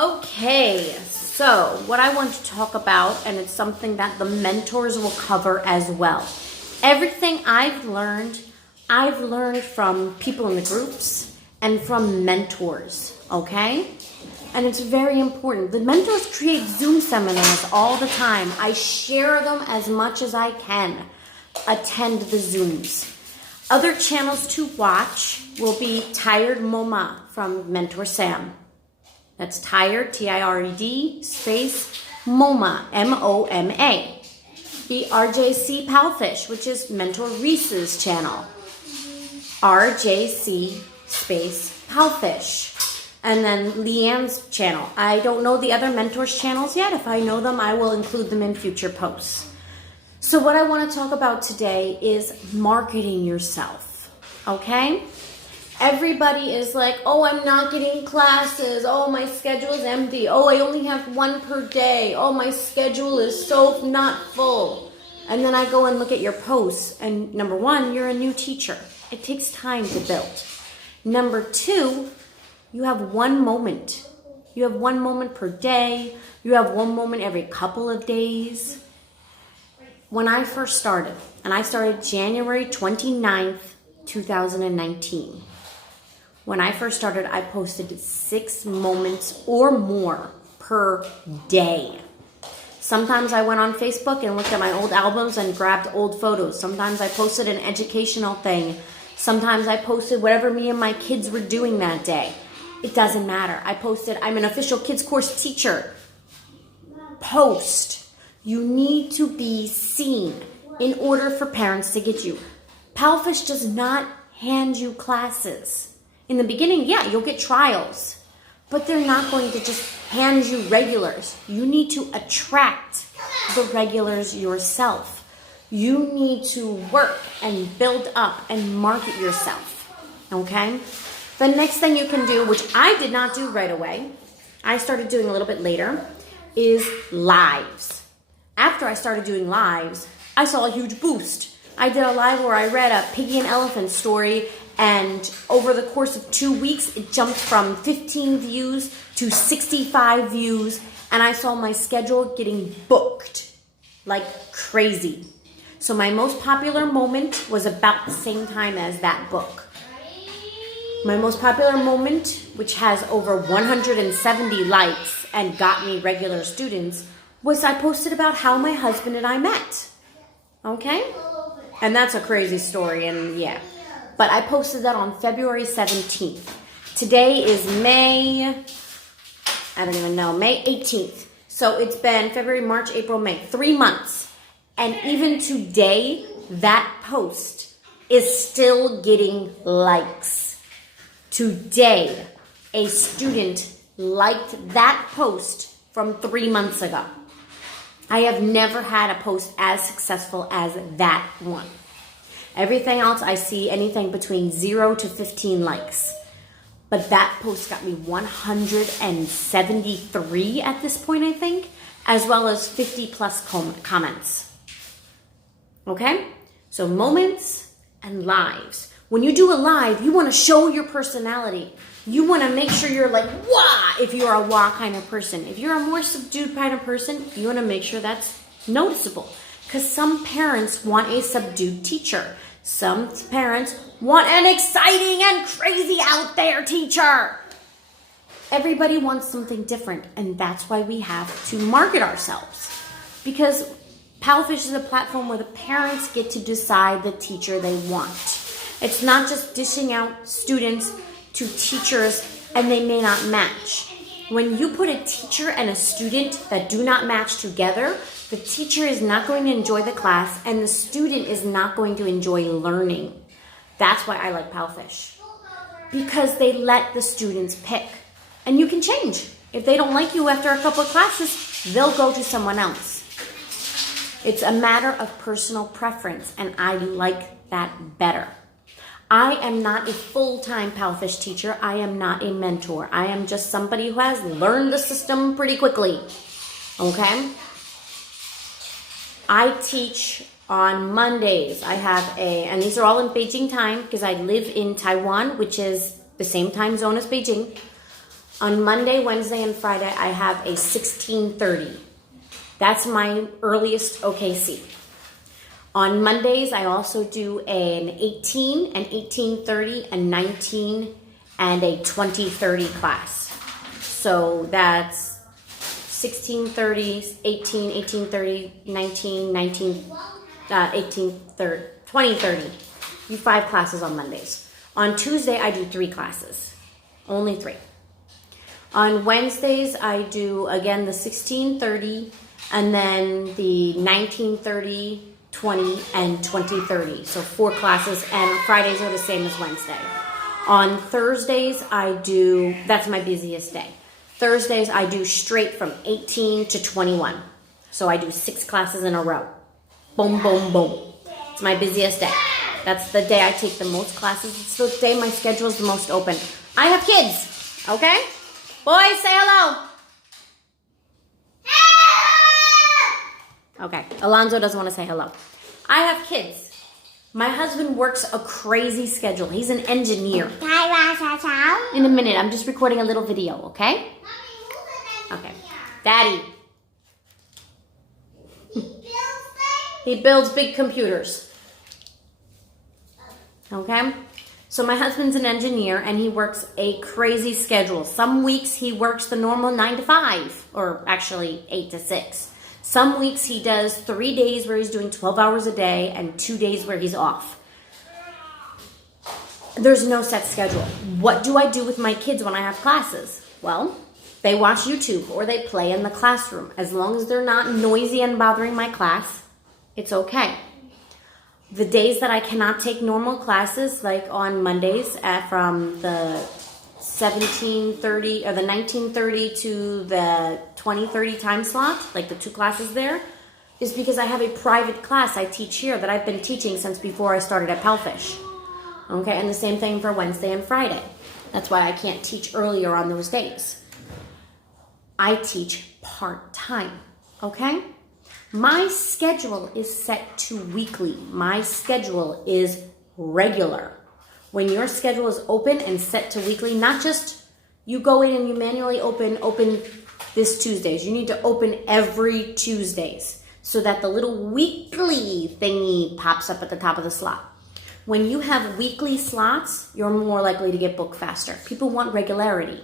Okay, so what I want to talk about, and it's something that the mentors will cover as well. Everything I've learned from people in the groups and from mentors, okay? And it's very important. The mentors create Zoom seminars all the time. I share them as much as I can. Attend the Zooms. Other channels to watch will be Tired Moma from Mentor Sam. That's Tired, T-I-R-E-D, space, Moma, M-O-M-A. The RJC Palfish, which is Mentor Reese's channel. RJC, space, Palfish. And then Leanne's channel. I don't know the other mentors' channels yet. If I know them, I will include them in future posts. So what I want to talk about today is marketing yourself, okay? Everybody is like, oh, I'm not getting classes. Oh, my schedule is empty. Oh, I only have one per day. Oh, my schedule is so not full. And then I go and look at your posts. And number one, you're a new teacher. It takes time to build. Number two, you have one moment. You have one moment per day. You have one moment every couple of days. When I first started, and I started January 29th, 2019. When I first started, I posted 6 moments or more per day. Sometimes I went on Facebook and looked at my old albums and grabbed old photos. Sometimes I posted an educational thing. Sometimes I posted whatever me and my kids were doing that day. It doesn't matter. I posted, I'm an official kids course teacher. Post. You need to be seen in order for parents to get you. Palfish does not hand you classes. In the beginning, yeah, you'll get trials, but they're not going to just hand you regulars. You need to attract the regulars yourself. You need to work and build up and market yourself, okay? The next thing you can do, which I did not do right away, I started doing a little bit later, is lives. After I started doing lives, I saw a huge boost. I did a live where I read a piggy and elephant story, and over the course of 2 weeks, it jumped from 15 views to 65 views, and I saw my schedule getting booked like crazy. So my most popular moment was about the same time as that book. My most popular moment, which has over 170 likes and got me regular students, was I posted about how my husband and I met. Okay? And that's a crazy story, and yeah. But I posted that on February 17th. Today is May 18th. So it's been February, March, April, May, 3 months. And even today, that post is still getting likes. Today, a student liked that post from 3 months ago. I have never had a post as successful as that one. Everything else I see anything between 0 to 15 likes. But that post got me 173 at this point, I think, as well as 50 plus comments. Okay? So moments and lives. When you do a live, you want to show your personality. You want to make sure you're like, wah, if you're a wah kind of person. If you're a more subdued kind of person, you want to make sure that's noticeable. Because some parents want a subdued teacher. Some parents want an exciting and crazy out there teacher. Everybody wants something different, and that's why we have to market ourselves. Because Palfish is a platform where the parents get to decide the teacher they want. It's not just dishing out students to teachers and they may not match. When you put a teacher and a student that do not match together, the teacher is not going to enjoy the class and the student is not going to enjoy learning. That's why I like Palfish. Because they let the students pick. And you can change. If they don't like you after a couple of classes, they'll go to someone else. It's a matter of personal preference, and I like that better. I am not a full-time Palfish teacher. I am not a mentor. I am just somebody who has learned the system pretty quickly. Okay? I teach on Mondays. I have and these are all in Beijing time because I live in Taiwan, which is the same time zone as Beijing. On Monday, Wednesday, and Friday, I have a 16:30. That's my earliest OKC. On Mondays, I also do an 18, an 18:30, a 19, and a 20:30 class. So that's 16:30, 18, 18:30, 19, 19, 18:30, 20:30. Do 5 classes on Mondays. On Tuesday, I do 3 classes. Only 3. On Wednesdays, I do, again, the 16:30, and then the 19:30, 20, and 20:30. So 4 classes, and Fridays are the same as Wednesday. On Thursdays, I do, that's my busiest day. Thursdays, I do straight from 18 to 21. So I do 6 classes in a row. Boom, boom, boom. It's my busiest day. That's the day I take the most classes. It's the day my schedule is the most open. I have kids, okay? Boys, say hello. Okay, Alonzo doesn't want to say hello. I have kids. My husband works a crazy schedule. He's an engineer. In a minute, I'm just recording a little video, okay? Okay. Daddy. He builds big computers. Okay? So my husband's an engineer and he works a crazy schedule. Some weeks he works the normal 9 to 5, or actually 8 to 6. Some weeks he does 3 days where he's doing 12 hours a day and 2 days where he's off. There's no set schedule. What do I do with my kids when I have classes? Well, they watch YouTube or they play in the classroom. As long as they're not noisy and bothering my class, it's okay. The days that I cannot take normal classes, like on Mondays from the 17:30 or the 19:30 to the 20:30 time slot, like the 2 classes there, is because I have a private class I teach here that I've been teaching since before I started at Palfish. Okay, and the same thing for Wednesday and Friday. That's why I can't teach earlier on those days. I teach part-time, okay? My schedule is set to weekly. My schedule is regular. When your schedule is open and set to weekly, not just you go in and you manually open this Tuesdays. You need to open every Tuesdays so that the little weekly thingy pops up at the top of the slot. When you have weekly slots, you're more likely to get booked faster. People want regularity,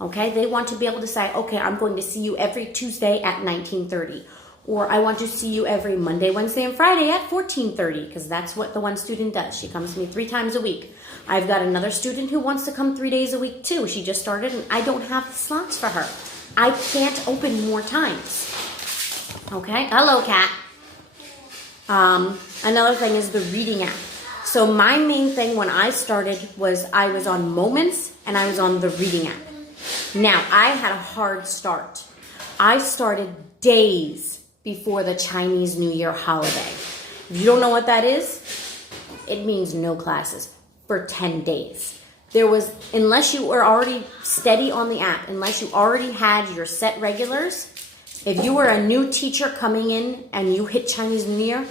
okay? They want to be able to say, okay, I'm going to see you every Tuesday at 19:30. Or I want to see you every Monday, Wednesday, and Friday at 14:30, because that's what the one student does. She comes to me 3 times a week. I've got another student who wants to come 3 days a week too. She just started and I don't have the slots for her. I can't open more times. Okay? Hello, cat. Another thing is the reading app. So my main thing when I started was I was on Moments and I was on the reading app. Now, I had a hard start. I started days before the Chinese New Year holiday. If you don't know what that is, it means no classes for 10 days. There was, unless you were already steady on the app, unless you already had your set regulars, if you were a new teacher coming in and you hit Chinese New Year,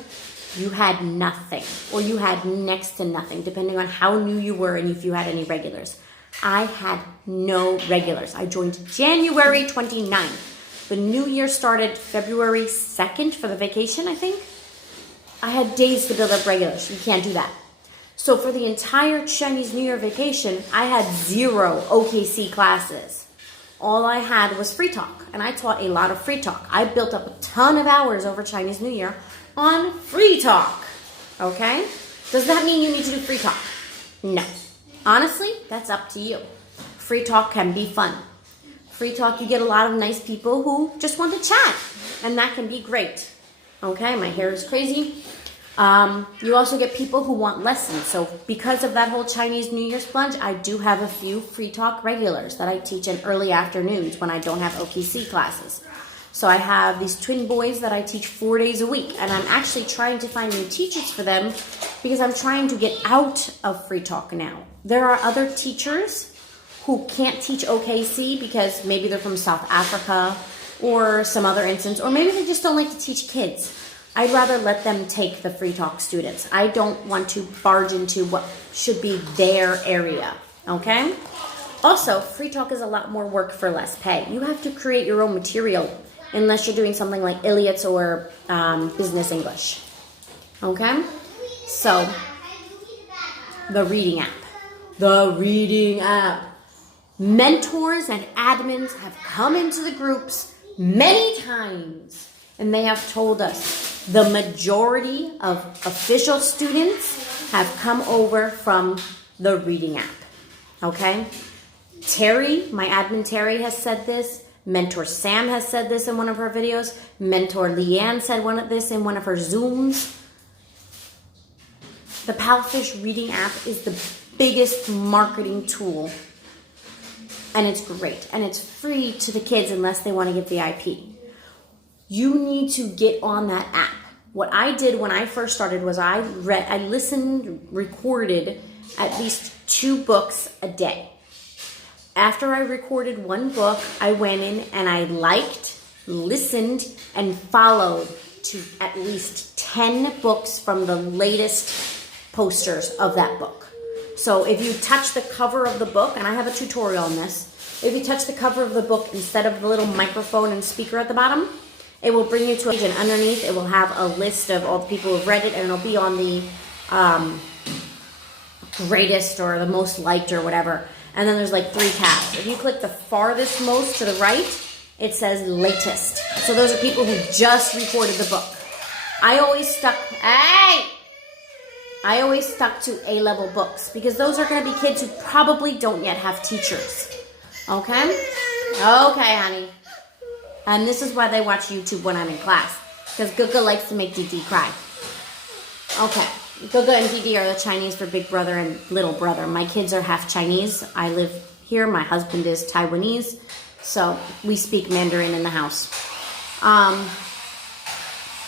you had nothing, or you had next to nothing, depending on how new you were and if you had any regulars. I had no regulars. I joined January 29th. The new year started February 2nd for the vacation, I think. I had days to build up regulars. You can't do that. So for the entire Chinese New Year vacation, I had 0 OKC classes. All I had was free talk, and I taught a lot of free talk. I built up a ton of hours over Chinese New Year on free talk, okay? Does that mean you need to do free talk? No. Honestly, that's up to you. Free talk can be fun. Free talk, you get a lot of nice people who just want to chat, and that can be great. Okay, my hair is crazy. You also get people who want lessons. So because of that whole Chinese New Year's plunge, I do have a few free talk regulars that I teach in early afternoons when I don't have OKC classes. So I have these twin boys that I teach 4 days a week, and I'm actually trying to find new teachers for them because I'm trying to get out of free talk now. There are other teachers who can't teach OKC because maybe they're from South Africa or some other instance, or maybe they just don't like to teach kids. I'd rather let them take the free talk students. I don't want to barge into what should be their area, okay? Also, free talk is a lot more work for less pay. You have to create your own material unless you're doing something like Iliad's or Business English. Okay? So, the reading app. The reading app. Mentors and admins have come into the groups many times, and they have told us the majority of official students have come over from the reading app. Okay? Terry, my admin Terry, has said this. Mentor Sam has said this in one of her videos. Mentor Leanne said this in one of her Zooms. The Palfish reading app is the biggest marketing tool. And it's great. And it's free to the kids unless they want to get VIP. You need to get on that app. What I did when I first started was I recorded at least 2 books a day. After I recorded one book, I went in and I liked, listened, and followed to at least 10 books from the latest posters of that book. So if you touch the cover of the book, and I have a tutorial on this, if you touch the cover of the book instead of the little microphone and speaker at the bottom, it will bring you to a page, and underneath it will have a list of all the people who have read it, and it'll be on the greatest or the most liked or whatever. And then there's like 3 tabs. If you click the farthest most to the right, it says latest. So those are people who just recorded the book. I always stuck to A-level books because those are going to be kids who probably don't yet have teachers. Okay? Okay, honey. And this is why they watch YouTube when I'm in class, because Guga likes to make Didi cry. Okay. Guga and Didi are the Chinese for big brother and little brother. My kids are half Chinese. I live here. My husband is Taiwanese. So we speak Mandarin in the house.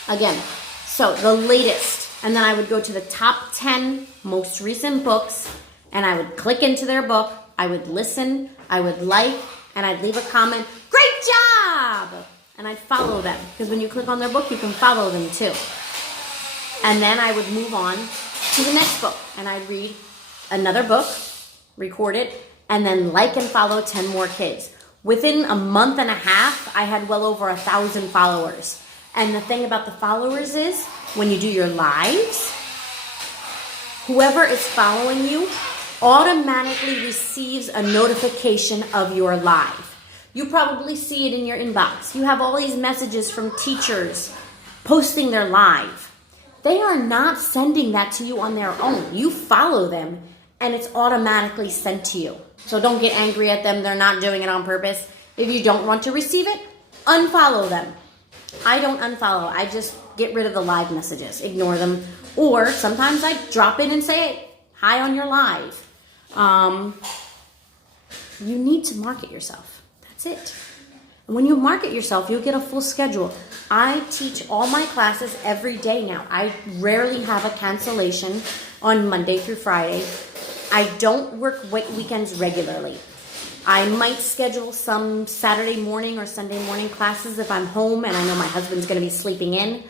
Again, so the latest. And then I would go to the top 10 most recent books, and I would click into their book. I would listen. I would like, and I'd leave a comment. Great job! And I'd follow them. Because when you click on their book, you can follow them too. And then I would move on to the next book. And I'd read another book, record it, and then like and follow 10 more kids. Within a month and a half, I had well over 1,000 followers. And the thing about the followers is, when you do your lives, whoever is following you automatically receives a notification of your live. You probably see it in your inbox. You have all these messages from teachers posting their live. They are not sending that to you on their own. You follow them, and it's automatically sent to you. So don't get angry at them. They're not doing it on purpose. If you don't want to receive it, unfollow them. I don't unfollow. I just get rid of the live messages. Ignore them. Or sometimes I drop in and say, hi on your live. You need to market yourself. That's it. And when you market yourself, you'll get a full schedule. I teach all my classes every day now. I rarely have a cancellation on Monday through Friday. I don't work weekends regularly. I might schedule some Saturday morning or Sunday morning classes if I'm home and I know my husband's going to be sleeping in.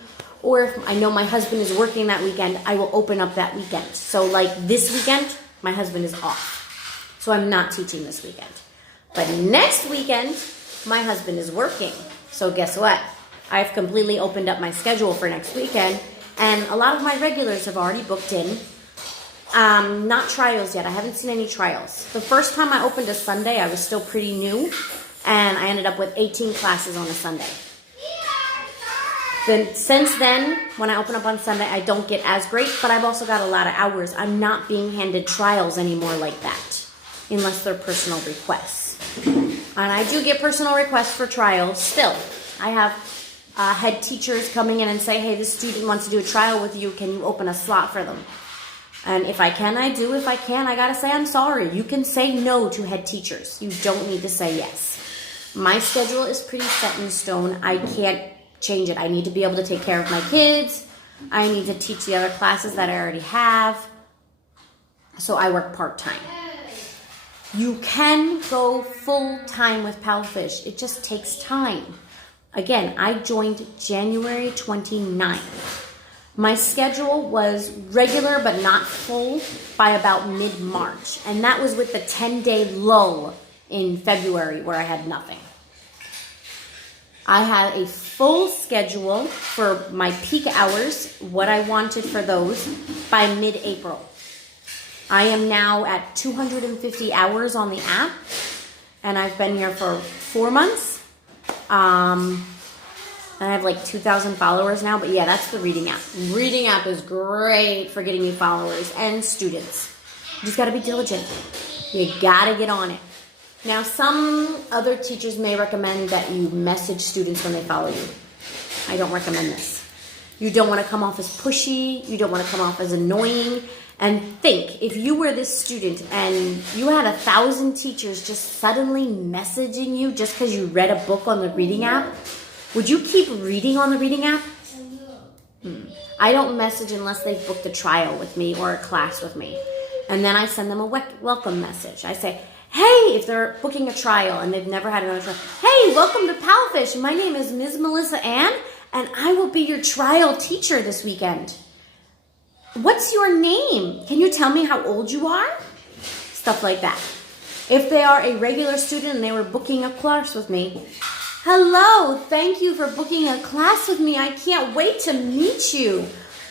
Or if I know my husband is working that weekend, I will open up that weekend. So like this weekend, my husband is off. So I'm not teaching this weekend. But next weekend, my husband is working. So guess what? I've completely opened up my schedule for next weekend. And a lot of my regulars have already booked in. Not trials yet. I haven't seen any trials. The first time I opened a Sunday, I was still pretty new. And I ended up with 18 classes on a Sunday. Then since then, when I open up on Sunday, I don't get as great. But I've also got a lot of hours. I'm not being handed trials anymore like that. Unless they're personal requests. And I do get personal requests for trials still. I have head teachers coming in and say, hey, this student wants to do a trial with you. Can you open a slot for them? And if I can, I do. If I can, I got to say I'm sorry. You can say no to head teachers. You don't need to say yes. My schedule is pretty set in stone. I can't change it. I need to be able to take care of my kids. I need to teach the other classes that I already have. So I work part-time. You can go full-time with Palfish. It just takes time. Again, I joined January 29th. My schedule was regular but not full by about mid-March. And that was with the 10-day lull in February where I had nothing. I had a full schedule for my peak hours, what I wanted for those, by mid-April. I am now at 250 hours on the app, and I've been here for 4 months. And I have like 2,000 followers now, but yeah, that's the reading app. Reading app is great for getting you followers and students. You just gotta be diligent. You gotta get on it. Now, some other teachers may recommend that you message students when they follow you. I don't recommend this. You don't want to come off as pushy. You don't want to come off as annoying. And think, if you were this student and you had 1,000 teachers just suddenly messaging you just because you read a book on the reading app, would you keep reading on the reading app? I don't message unless they've booked a trial with me or a class with me. And then I send them a welcome message. I say, hey, if they're booking a trial and they've never had another trial, hey, welcome to Palfish. My name is Ms. Melissa Ann, and I will be your trial teacher this weekend. What's your name? Can you tell me how old you are? Stuff like that. If they are a regular student and they were booking a class with me, hello, thank you for booking a class with me. I can't wait to meet you.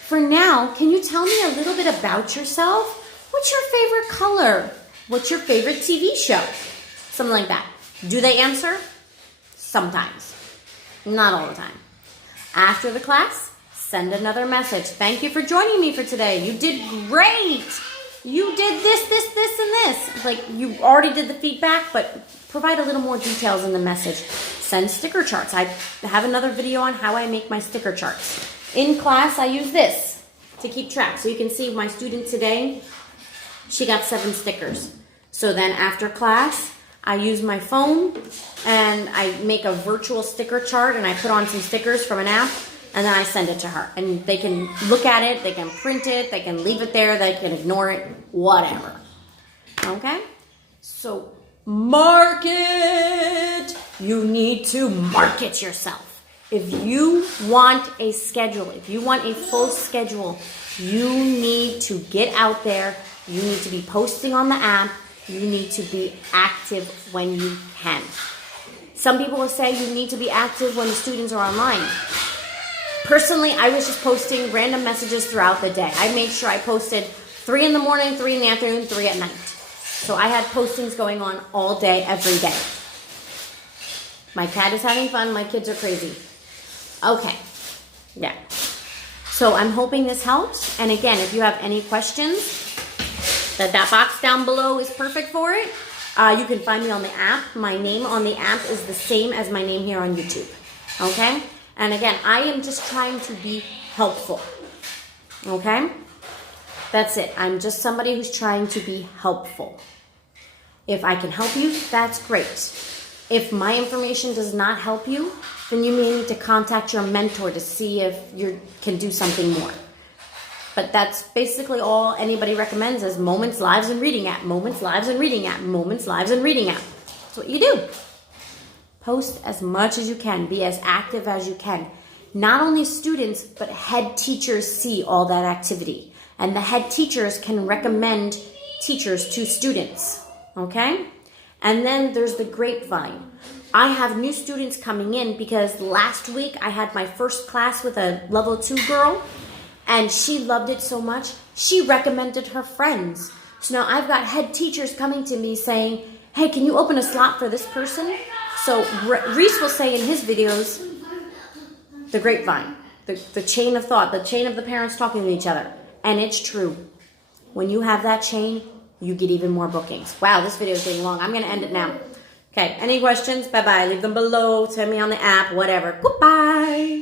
For now, can you tell me a little bit about yourself? What's your favorite color? What's your favorite TV show? Something like that. Do they answer? Sometimes. Not all the time. After the class, send another message. Thank you for joining me for today. You did great. You did this, and this. Like, you already did the feedback, but provide a little more details in the message. Send sticker charts. I have another video on how I make my sticker charts. In class, I use this to keep track. So you can see my student today, she got 7 stickers. So then after class, I use my phone and I make a virtual sticker chart and I put on some stickers from an app and then I send it to her. And they can look at it, they can print it, they can leave it there, they can ignore it, whatever. Okay? So market. You need to market yourself. If you want a schedule, if you want a full schedule, you need to get out there. You need to be posting on the app. You need to be active when you can. Some people will say you need to be active when the students are online. Personally, I was just posting random messages throughout the day. I made sure I posted 3 in the morning, 3 in the afternoon, 3 at night. So I had postings going on all day, every day. My cat is having fun. My kids are crazy. Okay. Yeah. So I'm hoping this helps. And again, if you have any questions, that box down below is perfect for it. You can find me on the app. My name on the app is the same as my name here on YouTube. Okay? And again, I am just trying to be helpful. Okay? That's it. I'm just somebody who's trying to be helpful. If I can help you, that's great. If my information does not help you, then you may need to contact your mentor to see if you can do something more. But that's basically all anybody recommends is Moments, Lives, and Reading App. Moments, Lives, and Reading App. Moments, Lives, and Reading App. That's what you do. Post as much as you can. Be as active as you can. Not only students, but head teachers see all that activity. And the head teachers can recommend teachers to students. Okay? And then there's the grapevine. I have new students coming in because last week I had my first class with a level 2 girl. And she loved it so much, she recommended her friends. So now I've got head teachers coming to me saying, hey, can you open a slot for this person? So Reese will say in his videos, the grapevine, the chain of thought, the chain of the parents talking to each other. And it's true. When you have that chain, you get even more bookings. Wow, this video is getting long. I'm going to end it now. Okay, any questions? Bye-bye. Leave them below. Send me on the app, whatever. Goodbye.